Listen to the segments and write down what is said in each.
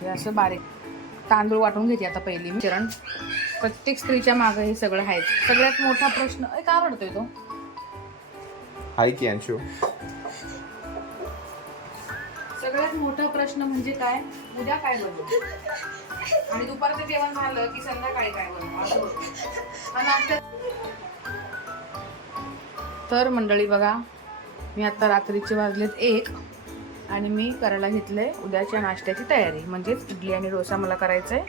हे असं बारीक तांदूळ वाटून घेते आता पहिली मी. चरण प्रत्येक स्त्रीच्या मागे हे सगळं आहे. सगळ्यात मोठा प्रश्न का आवडतोय तो हाय की अंशू. सगळ्यात मोठा प्रश्न म्हणजे काय, उद्या काय बनवू आणि दुपारचं जेवण झालं की संध्याकाळी काय बनवू असं होतं. आणि आता तर मंडळी बघा, मी आता रात्रीचे वाजलेत 1 आणि मी करायला घेतलंय उद्याच्या नाश्त्याची तयारी. म्हणजेच इडली आणि डोसा मला करायचंय.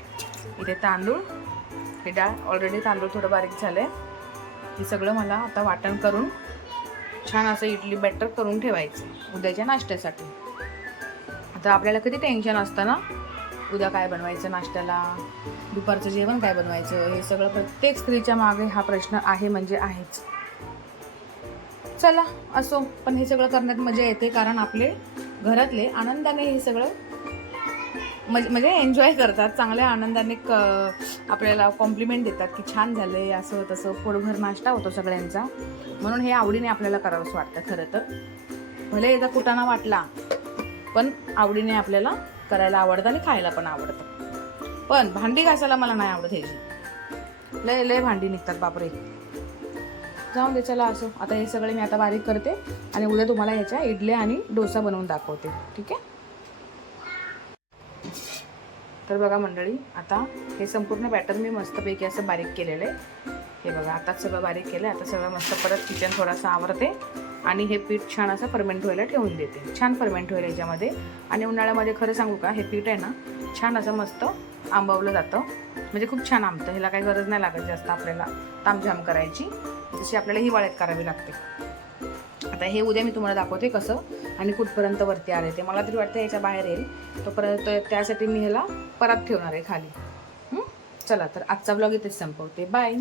इथे तांदूळ, हे डाळ ऑलरेडी तांदूळ थोडं बारीक झालंय. हे सगळं मला आता वाटण करून छान असं इडली बॅटर करून ठेवायचं उद्याच्या नाश्त्यासाठी. आता आपल्याला किती टेन्शन असतं ना, उद्या काय बनवायचं नाश्त्याला, दुपारचं जेवण काय बनवायचं, हे सगळं प्रत्येक स्त्रीच्या मागे हा प्रश्न आहे म्हणजे आहेच. चला असो, पण हे सगळं करण्यात मजा येते कारण आपले घरातले आनंदाने हे सगळं म्हणजे एन्जॉय करतात, चांगल्या आनंदाने आपल्याला कॉम्प्लिमेंट देतात की छान झालंय, असं तसं पोटभर नाश्ता होतो सगळ्यांचा. म्हणून हे आवडीने आपल्याला करावंसं वाटतं. खरं तर भले एकदा कुटाणा वाटला पण आवडीने आपल्याला करायला आवडतं आणि खायला पण आवडतं. पण भांडी घासायला मला नाही आवडत ह्याची, लय लय भांडी निघतात बापरे. जाऊन दे, चला असो. आता हे सगळे मी आता बारीक करते आणि उद्या तुम्हाला ह्याच्या इडली आणि डोसा बनवून दाखवते, ठीक आहे. तर बघा मंडळी, आता हे संपूर्ण बॅटर मी मस्तपैकी असं बारीक केलेलं आहे. हे बघा, आताच सगळं बारीक केलं. आता सगळं मस्त परत किचन थोडासा आवरते आणि हे पीठ छान असं फर्मेंट व्हायला ठेवून देते. छान फर्मेंट होईल याच्यामध्ये. आणि उन्हाळ्यामध्ये खरं सांगू का, हे पीठ आहे ना छान असं मस्त आंबवलं जातं, म्हणजे खूप छान आंबतं. ह्याला काही गरज नाही लागत जास्त आपल्याला तामझाम करायची, जशी आपल्याला हिवाळ्यात करावी लागते. आता हे उद्या मी तुम्हाला दाखवते कसं आणि कुठपर्यंत वरती आले ते. मला तरी वाटतं याच्या बाहेर येईल तोपर्यंत, त्यासाठी मी ह्याला परत ठेवणार आहे खाली. चला तर आजचा ब्लॉग इथेच संपवते. बाय.